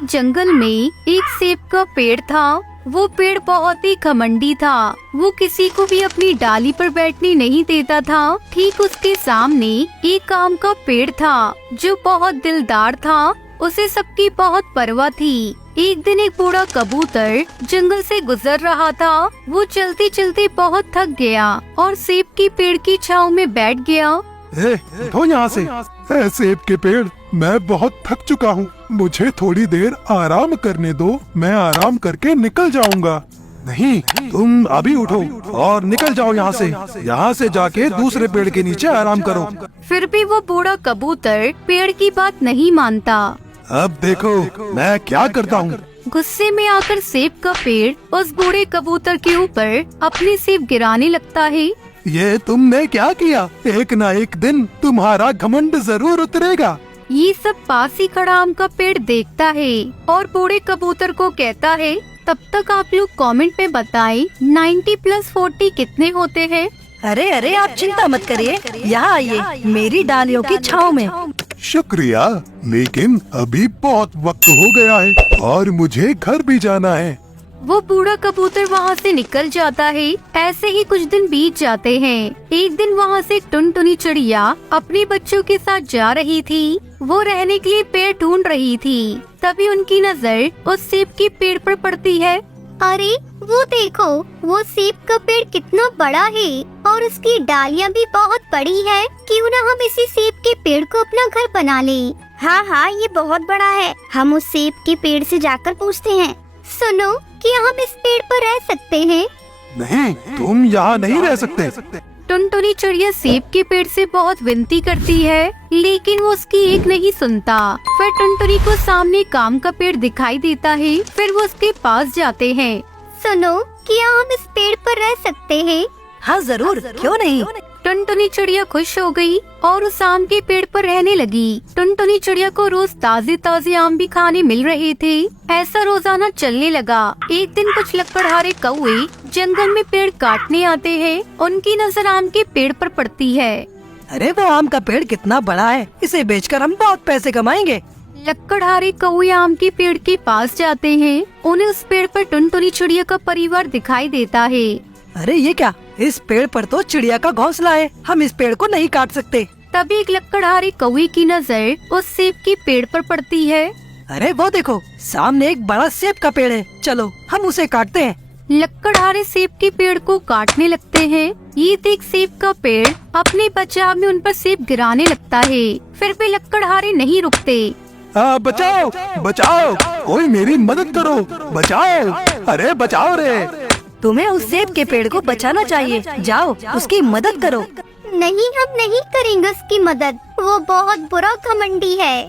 एक जंगल में एक सेब का पेड़ था। वो पेड़ बहुत ही घमंडी था। वो किसी को भी अपनी डाली पर बैठने नहीं देता था। ठीक उसके सामने एक आम का पेड़ था जो बहुत दिलदार था। उसे सबकी बहुत परवाह थी। एक दिन एक बूढ़ा कबूतर जंगल से गुजर रहा था। वो चलते चलते बहुत थक गया और सेब के पेड़ की छांव में बैठ गया। उठो यहाँ से। सेब के पेड़, मैं बहुत थक चुका हूँ, मुझे थोड़ी देर आराम करने दो, मैं आराम करके निकल जाऊंगा। नहीं, तुम अभी उठो और निकल जाओ यहाँ से। यहाँ से जाके दूसरे पेड़ के नीचे आराम करो। फिर भी वो बूढ़ा कबूतर पेड़ की बात नहीं मानता। अब देखो मैं क्या करता हूँ। गुस्से में आकर सेब का पेड़ उस बूढ़े कबूतर के ऊपर अपने सेब गिराने लगता है। ये तुमने क्या किया? एक ना एक दिन तुम्हारा घमंड जरूर उतरेगा। ये सब पास ही खड़ा आम का पेड़ देखता है और बूढ़े कबूतर को कहता है, तब तक आप लोग कमेंट में बताएं 90 + 40 कितने होते हैं। अरे अरे आप चिंता मत करिए, यहाँ आइए मेरी डालियों की छाँव में। शुक्रिया, लेकिन अभी बहुत वक्त हो गया है और मुझे घर भी जाना है। वो बूढ़ा कबूतर वहाँ से निकल जाता है। ऐसे ही कुछ दिन बीत जाते हैं। एक दिन वहाँ से एक टुनटुनी चिड़िया अपने बच्चों के साथ जा रही थी। वो रहने के लिए पेड़ ढूंढ रही थी। तभी उनकी नजर उस सेब के पेड़ पर पड़ती है। अरे वो देखो, वो सेब का पेड़ कितना बड़ा है और उसकी डालियाँ भी बहुत बड़ी है। क्यों ना हम इसी सेब के पेड़ को अपना घर बना लें। हाँ हाँ, ये बहुत बड़ा है। हम उस सेब के पेड़ से जाकर पूछते हैं, सुनो, क्या हम इस पेड़ पर रह सकते हैं? नहीं, तुम यहाँ नहीं रह सकते। टुनटुनी चिड़िया सेब के पेड़ से बहुत विनती करती है, लेकिन वो उसकी एक नहीं सुनता। फिर टुनटुनी को सामने काम का पेड़ दिखाई देता है। फिर वो उसके पास जाते हैं। सुनो, क्या हम इस पेड़ पर रह सकते हैं? हाँ जरूर, क्यों नहीं। टुनटुनी चिड़िया खुश हो गई और उस आम के पेड़ पर रहने लगी। टुनटुनी चिड़िया को रोज ताजे ताजे आम भी खाने मिल रहे थे। ऐसा रोजाना चलने लगा। एक दिन कुछ लकड़हारे कौवे जंगल में पेड़ काटने आते हैं। उनकी नजर आम के पेड़ पर पड़ती है। अरे वो आम का पेड़ कितना बड़ा है, इसे बेचकर हम बहुत पैसे कमाएंगे। लकड़हारे कौवे आम के पेड़ के पास जाते हैं। उन्हें उस पेड़ पर टुनटुनी चिड़िया का परिवार दिखाई देता है। अरे ये क्या, इस पेड़ पर तो चिड़िया का घोंसला है, हम इस पेड़ को नहीं काट सकते। तभी एक लकड़हारे कौवे की नजर उस सेब के पेड़ पर पड़ती है। अरे वो देखो, सामने एक बड़ा सेब का पेड़ है, चलो हम उसे काटते हैं। लकड़हारे सेब के पेड़ को काटने लगते हैं। ये देख सेब का पेड़ अपने बचाव में उन पर सेब गिराने लगता है। फिर भी लकड़हारे नहीं रुकते। बचाओ बचाओ, कोई मेरी मदद करो, बचाओ, अरे बचाओ रे। तुम्हें उस सेब के पेड़ को बचाना चाहिए, जाओ उसकी मदद करो। नहीं, हम नहीं करेंगे उसकी मदद, वो बहुत बुरा घमंडी है।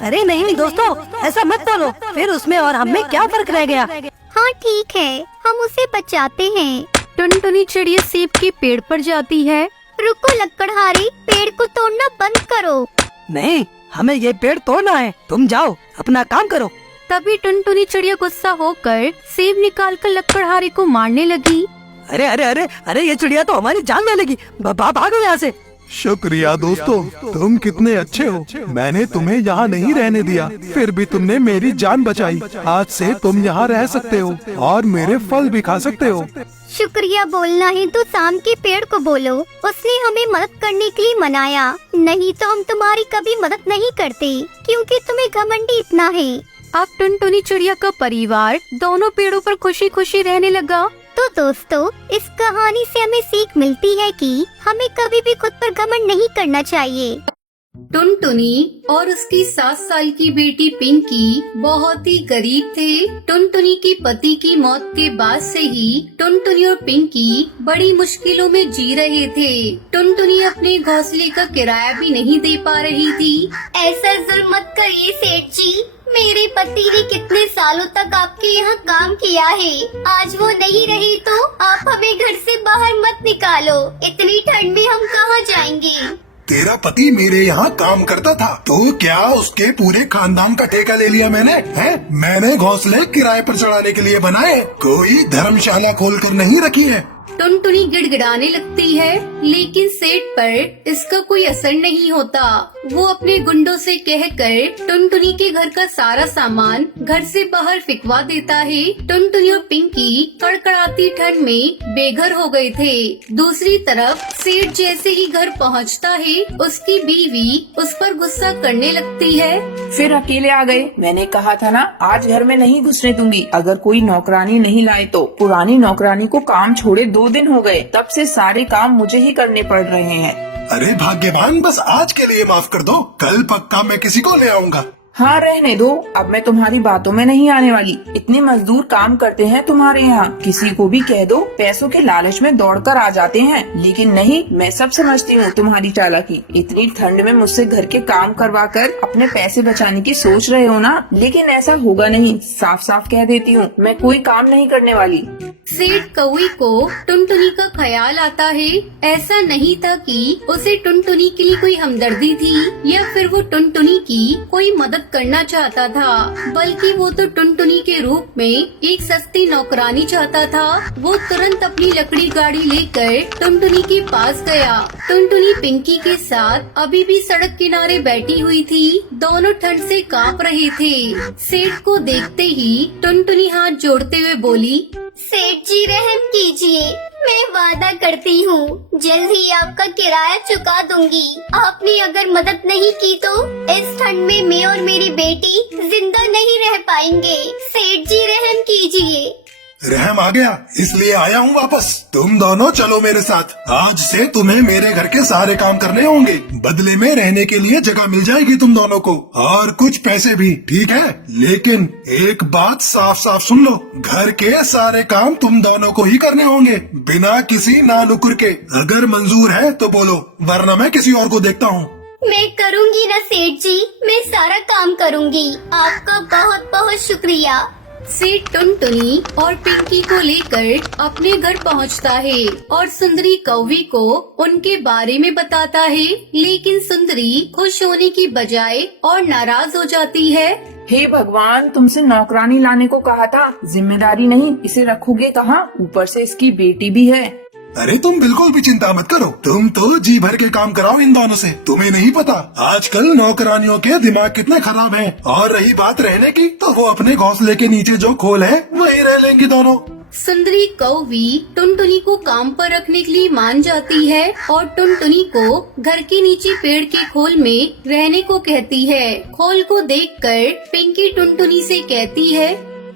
अरे नहीं दोस्तों, ऐसा मत बोलो, फिर उसमें और हम में क्या फर्क रह गया। हाँ ठीक है, हम उसे बचाते हैं। टुनटुनी चिड़िया सेब के पेड़ पर जाती है। रुको लकड़हारे, पेड़ को तोड़ना बंद करो। नहीं, हमें ये पेड़ तोड़ना है, तुम जाओ अपना काम करो। तभी टुनटुनी चिड़िया गुस्सा होकर सेब निकालकर लकड़हारे को मारने लगी। अरे अरे अरे अरे, ये चिड़िया तो हमारी जान ले लेगी, भागो यहाँ से। शुक्रिया दोस्तों, तुम कितने अच्छे हो। मैंने तुम्हें यहाँ नहीं रहने दिया, फिर भी तुमने मेरी जान बचाई। आज से तुम यहाँ रह सकते हो और मेरे फल भी खा सकते हो। शुक्रिया बोलना है तो शाम के पेड़ को बोलो, उसने हमें मदद करने के लिए मनाया। नहीं तो हम तुम्हारी कभी मदद नहीं करते, क्योंकि तुम्हें घमंडी इतना है। अब टुनटुनी चिड़िया का परिवार दोनों पेड़ों पर खुशी खुशी रहने लगा। तो दोस्तों, इस कहानी से हमें सीख मिलती है कि हमें कभी भी खुद पर घमंड नहीं करना चाहिए। टुनटुनी और उसकी 7 साल की बेटी पिंकी बहुत ही गरीब थे। टुनटुनी के पति की मौत के बाद से ही टुनटुनी और पिंकी बड़ी मुश्किलों में जी रहे थे। टुनटुनी अपने घोंसले का किराया भी नहीं दे पा रही थी। ऐसा जुल्म मत करिए सेठ जी, मेरे पति ने कितने सालों तक आपके यहाँ काम किया है। आज वो नहीं रही तो आप हमें घर से बाहर मत निकालो। इतनी ठंड में हम कहाँ जाएंगे। तेरा पति मेरे यहाँ काम करता था तो क्या उसके पूरे खानदान का ठेका ले लिया मैंने? मैंने घोंसले किराए पर चढ़ाने के लिए बनाए, कोई धर्मशाला खोलकर नहीं रखी है। टुनटुनी गिड़गिड़ाने लगती है। लेकिन सेठ पर इसका कोई असर नहीं होता। वो अपने गुंडों से कहकर टुनटुनी के घर का सारा सामान घर से बाहर फेंकवा देता है। टुनटुनी और पिंकी कड़कड़ाती ठंड में बेघर हो गए थे। दूसरी तरफ सेठ जैसे ही घर पहुंचता है, उसकी बीवी उस पर गुस्सा करने लगती है। फिर अकेले आ गए। मैंने कहा था ना, आज घर में नहीं घुसने दूंगी अगर कोई नौकरानी नहीं लाए तो। पुरानी नौकरानी को काम छोड़े 2 दिन हो गए, तब से सारे काम मुझे ही करने पड़ रहे हैं। अरे भाग्यवान, बस आज के लिए माफ कर दो, कल पक्का मैं किसी को ले आऊंगा। हाँ रहने दो, अब मैं तुम्हारी बातों में नहीं आने वाली। इतने मजदूर काम करते हैं तुम्हारे यहाँ, किसी को भी कह दो पैसों के लालच में दौड़कर आ जाते हैं। लेकिन नहीं, मैं सब समझती हूँ तुम्हारी चालाकी। इतनी ठंड में मुझसे घर के काम करवा कर अपने पैसे बचाने की सोच रहे हो ना, लेकिन ऐसा होगा नहीं। साफ साफ कह देती हूँ, मैं कोई काम नहीं करने वाली। सेठ कौवी को टुनटुनी का ख्याल आता है। ऐसा नहीं था कि उसे टुनटुनी के लिए कोई हमदर्दी थी या फिर वो टुनटुनी की कोई मदद करना चाहता था, बल्कि वो तो टुनटुनी के रूप में एक सस्ती नौकरानी चाहता था। वो तुरंत अपनी लकड़ी गाड़ी लेकर टुनटुनी के पास गया। टुनटुनी पिंकी के साथ अभी भी सड़क किनारे बैठी हुई थी। दोनों ठंड से कांप रहे थे। सेठ को देखते ही टुनटुनी हाथ जोड़ते हुए बोली, सेठ जी रहम कीजिए, मैं वादा करती हूँ जल्द ही आपका किराया चुका दूंगी। आपने अगर मदद नहीं की तो इस ठंड में मैं और मेरी बेटी जिंदा नहीं रह पाएंगे। सेठ जी रहम कीजिए। रहम आ गया, इसलिए आया हूँ वापस। तुम दोनों चलो मेरे साथ। आज से तुम्हें मेरे घर के सारे काम करने होंगे। बदले में रहने के लिए जगह मिल जाएगी तुम दोनों को, और कुछ पैसे भी, ठीक है? लेकिन एक बात साफ साफ सुन लो, घर के सारे काम तुम दोनों को ही करने होंगे, बिना किसी नानुकुर के। अगर मंजूर है तो बोलो, वरना मैं किसी और को देखता हूँ। मैं करूँगी ना सेठ जी, मैं सारा काम करूँगी। आपका बहुत बहुत शुक्रिया। सेठ टुनटुनी और पिंकी को लेकर अपने घर पहुंचता है और सुंदरी कौवी को उनके बारे में बताता है। लेकिन सुंदरी खुश होने की बजाय और नाराज हो जाती है। हे भगवान, तुमसे नौकरानी लाने को कहा था, जिम्मेदारी नहीं, इसे रखोगे कहाँ? ऊपर से इसकी बेटी भी है। अरे तुम बिल्कुल भी चिंता मत करो, तुम तो जी भर के काम कराओ इन दोनों से। तुम्हें नहीं पता आजकल नौकरानियों के दिमाग कितने खराब हैं। और रही बात रहने की, तो वो अपने घोंसले के नीचे जो खोल है वही रह लेंगी दोनों। सुंदरी कौवी टुनटुनी को काम पर रखने के लिए मान जाती है और टुनटुनी को घर के नीचे पेड़ के खोल में रहने को कहती है। खोल को देखकर पिंकी टुनटुनी से कहती है,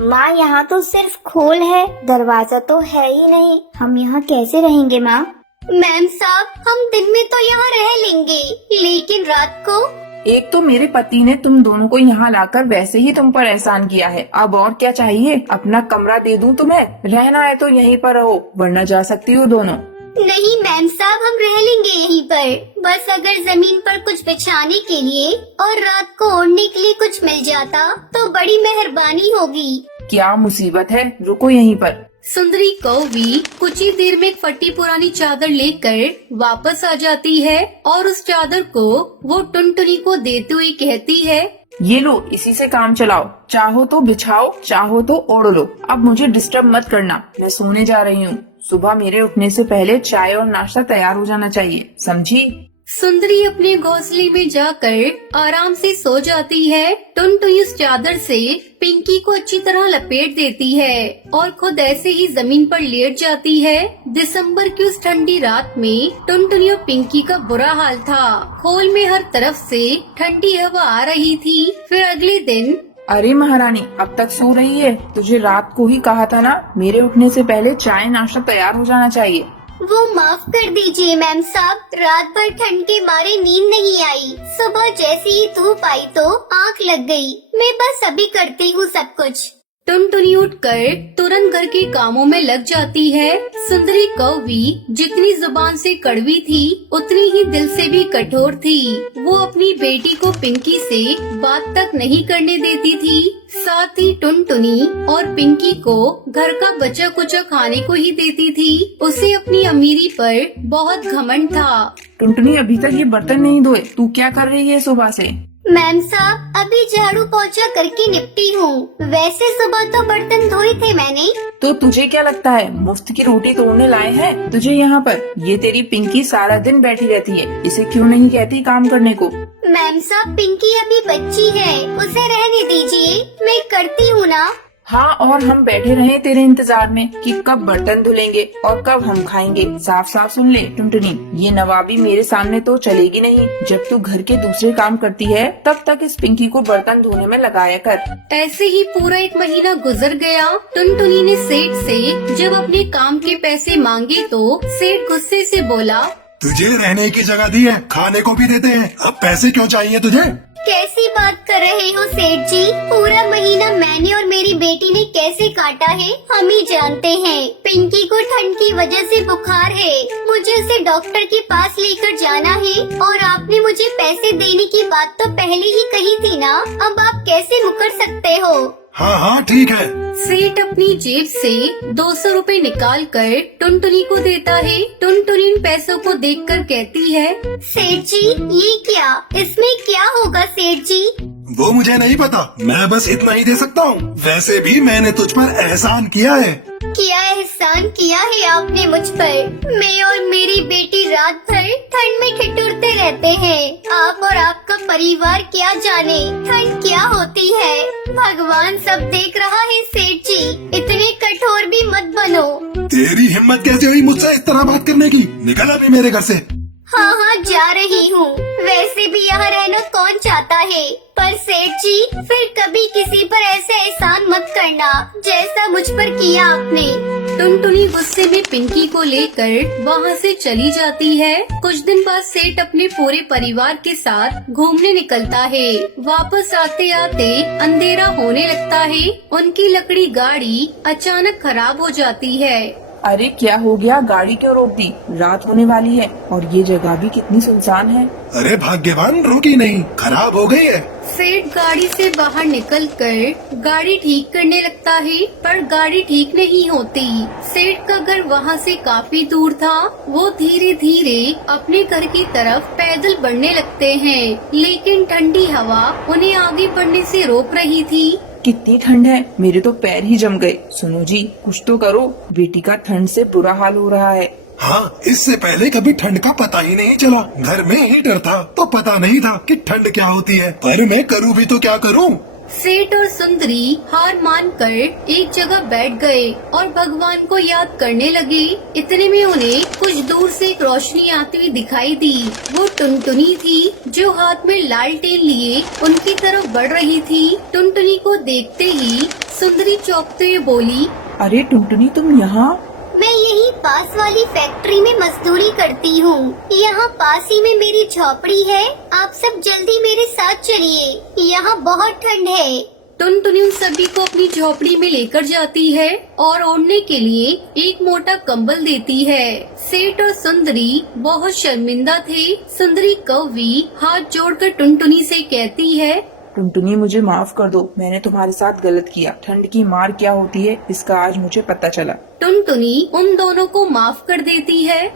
माँ यहाँ तो सिर्फ खोल है, दरवाजा तो है ही नहीं। हम यहाँ कैसे रहेंगे माँ? मैम साहब, हम दिन में तो यहाँ रह लेंगे, लेकिन रात को? एक तो मेरे पति ने तुम दोनों को यहाँ लाकर वैसे ही तुम पर एहसान किया है, अब और क्या चाहिए? अपना कमरा दे दूं तुम्हें? रहना है तो यहीं पर रहो, वरना जा सकती हो दोनों। नहीं मैम साहब, हम रह लेंगे यहीं पर। बस अगर जमीन पर कुछ बिछाने के लिए और रात को ओढ़ने के लिए कुछ मिल जाता तो बड़ी मेहरबानी होगी। क्या मुसीबत है, रुको यहीं पर। सुंदरी कौवी कुछ ही देर में एक फटी पुरानी चादर लेकर वापस आ जाती है और उस चादर को वो टुनटुनी को देते हुए कहती है, ये लो, इसी से काम चलाओ। चाहो तो बिछाओ, चाहो तो ओढ़ लो। अब मुझे डिस्टर्ब मत करना, मैं सोने जा रही हूँ। सुबह मेरे उठने से पहले चाय और नाश्ता तैयार हो जाना चाहिए, समझी? सुंदरी अपने घोंसले में जाकर आराम से सो जाती है। टुनटुनी उस चादर से पिंकी को अच्छी तरह लपेट देती है और खुद ऐसे ही जमीन पर लेट जाती है। दिसंबर की उस ठंडी रात में टुनटुनी और पिंकी का बुरा हाल था। खोल में हर तरफ से ठंडी हवा आ रही थी। फिर अगले दिन, अरे महारानी, अब तक सो रही है? तुझे रात को ही कहा था ना, मेरे उठने से पहले चाय नाश्ता तैयार हो जाना चाहिए। वो माफ कर दीजिए मैम साहब, रात भर ठंड के मारे नींद नहीं आई। सुबह जैसे ही धूप आई तो आंख लग गई। मैं बस अभी करती हूँ सब कुछ। टुनटुनी उठकर तुरंत घर के कामों में लग जाती है। सुंदरी कौवी जितनी जुबान से कड़वी थी, उतनी ही दिल से भी कठोर थी। वो अपनी बेटी को पिंकी से बात तक नहीं करने देती थी। साथ ही टुनटुनी और पिंकी को घर का बचा कुचा खाने को ही देती थी। उसे अपनी अमीरी पर बहुत घमंड था। टुनटुनी, अभी तक ये बर्तन नहीं धोए, तू क्या कर रही है सुबह से? मैम साहब, अभी झाड़ू पोछा करके निपटी हूँ। वैसे सुबह तो बर्तन धोए थे मैंने। तो तुझे क्या लगता है मुफ्त की रोटी तोड़ने लाए हैं तुझे यहाँ पर? ये तेरी पिंकी सारा दिन बैठी रहती है, इसे क्यों नहीं कहती काम करने को? मैम साहब, पिंकी अभी बच्ची है, उसे रहने दीजिए, मैं करती हूँ ना। हाँ, और हम बैठे रहे तेरे इंतजार में कि कब बर्तन धुलेंगे और कब हम खाएंगे। साफ साफ सुन ले टुनटुनी, ये नवाबी मेरे सामने तो चलेगी नहीं। जब तू घर के दूसरे काम करती है तब तक इस पिंकी को बर्तन धोने में लगाया कर। ऐसे ही पूरा 1 महीना गुजर गया। टुनटुनी ने सेठ से जब अपने काम के पैसे मांगे तो सेठ गुस्से से बोला, तुझे रहने की जगह दी है, खाने को भी देते हैं, अब पैसे क्यों चाहिए तुझे? कैसी बात कर रहे हो सेठ जी? पूरा महीना मैंने और मेरी बेटी ने कैसे काटा है हम ही जानते हैं। पिंकी को ठंड की वजह से बुखार है, मुझे उसे डॉक्टर के पास लेकर जाना है और आपने मुझे पैसे देने की बात तो पहले ही कही थी ना, अब आप कैसे मुकर सकते हो? हाँ हाँ ठीक है। सेठ अपनी जेब से 200 रुपए निकाल कर टुनटुनी को देता है। टुनटुनी इन पैसों को देखकर कहती है, सेठ जी ये क्या, इसमें क्या होगा सेठ जी? वो मुझे नहीं पता, मैं बस इतना ही दे सकता हूँ। वैसे भी मैंने तुझ पर एहसान किया है। क्या एहसान किया है आपने मुझ पर? मैं और मेरी बेटी रात भर ठंड में ठिठुरते रहते हैं। आप और आपका परिवार क्या जाने ठंड क्या होती है। भगवान सब देख रहा है सेठ जी, इतने कठोर भी मत बनो। तेरी हिम्मत कैसे हुई मुझसे इस तरह बात करने की? निकल अभी मेरे घर से। हाँ हाँ जा रही हूँ, वैसे भी यहाँ रहना कौन चाहता है। पर सेठ जी फिर कभी किसी पर ऐसे एहसान मत करना जैसा मुझ पर किया आपने। टुनटुनी गुस्से में पिंकी को लेकर वहाँ से चली जाती है। कुछ दिन बाद सेठ अपने पूरे परिवार के साथ घूमने निकलता है। वापस आते आते अंधेरा होने लगता है। उनकी लकड़ी गाड़ी अचानक खराब हो जाती है। अरे क्या हो गया, गाड़ी क्यों रोक दी? रात होने वाली है और ये जगह भी कितनी सुनसान है। अरे भाग्यवान, रुकी नहीं, खराब हो गई है। सेठ गाड़ी से बाहर निकलकर गाड़ी ठीक करने लगता है, पर गाड़ी ठीक नहीं होती। सेठ का घर वहाँ से काफी दूर था। वो धीरे धीरे अपने घर की तरफ पैदल बढ़ने लगते हैं, लेकिन ठंडी हवा उन्हें आगे बढ़ने से रोक रही थी। कितनी ठंड है, मेरे तो पैर ही जम गए। सुनो जी, कुछ तो करो, बेटी का ठंड से बुरा हाल हो रहा है। हाँ, इससे पहले कभी ठंड का पता ही नहीं चला। घर में हीटर था तो पता नहीं था कि ठंड क्या होती है, पर मैं करूँ भी तो क्या करूँ। सेठ और सुंदरी हार मानकर एक जगह बैठ गए और भगवान को याद करने लगे। इतने में उन्हें कुछ दूर से एक रोशनी आती हुई दिखाई दी। वो टुनटुनी थी जो हाथ में लालटेन लिए उनकी तरफ बढ़ रही थी। टुनटुनी को देखते ही सुंदरी चौंकते हुए बोली, अरे टुनटुनी, तुम यहाँ? मैं यही पास वाली फैक्ट्री में मजदूरी करती हूँ। यहाँ पास ही में मेरी झोपड़ी है, आप सब जल्दी मेरे साथ चलिए, यहाँ बहुत ठंड है। टुनटुनी उन सभी को अपनी झोपड़ी में लेकर जाती है और ओढ़ने के लिए एक मोटा कंबल देती है। सेठ और सुंदरी बहुत शर्मिंदा थे। सुंदरी कौवी हाथ जोड़कर टुनटुनी से कहती है, टुनटुनी मुझे माफ कर दो, मैंने तुम्हारे साथ गलत किया। ठंड की मार क्या होती है इसका आज मुझे पता चला। टुनटुनी उन दोनों को माफ कर देती है।